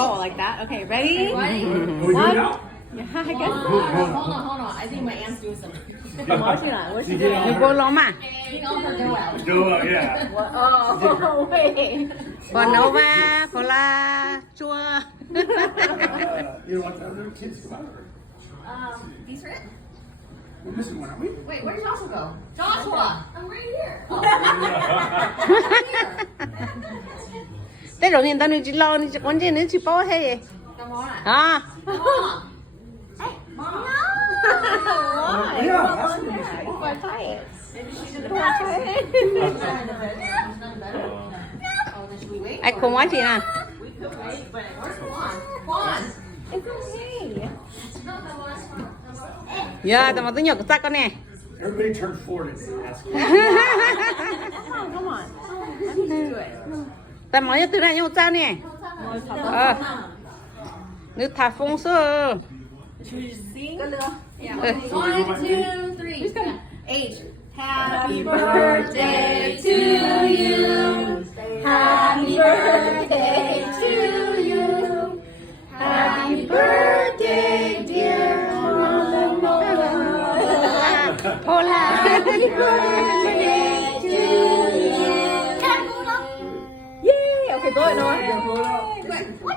Oh, like that. Okay, ready? Ready? Are we doing now? Yeah, I guess. Hold on. I think my aunt's doing something. What's she like? What's she She did doing? all Mình her- cô lo mà. Getting all her dough out. Dough out, yeah. Oh, wait. Bonova, Pola, chua. You know what? Other kids come out. These are it? We're missing one, aren't we? Wait, where did Joshua go? Joshua! I'm right here. Oh, Thế rồi nhìn taoนึกchỉ loนึกchỉ con gì nữa chỉ bao hay. come on. À. Come on. Hey, Mom. Yeah, that's what we should want. Why tie it? Maybe she did the Why best. tie it? Oh, then should we wait? Ai cùng nói chị nè. We could wait, but where's Juan? Juan! It's okay. Giờ tao mà tôi nhớ cái xác con nè. Everybody turn forward and ask. Come on. Let me do it. Tao mới từ ra nhau sao nè. Nước thả phong sơ. Should we just sing? Yeah. 1, 2, 3. H. Happy birthday to you. Happy birthday to you. Happy birthday, dear Mama. Pola. Happy birthday to you. Yay! Okay, blow it, Noah. What?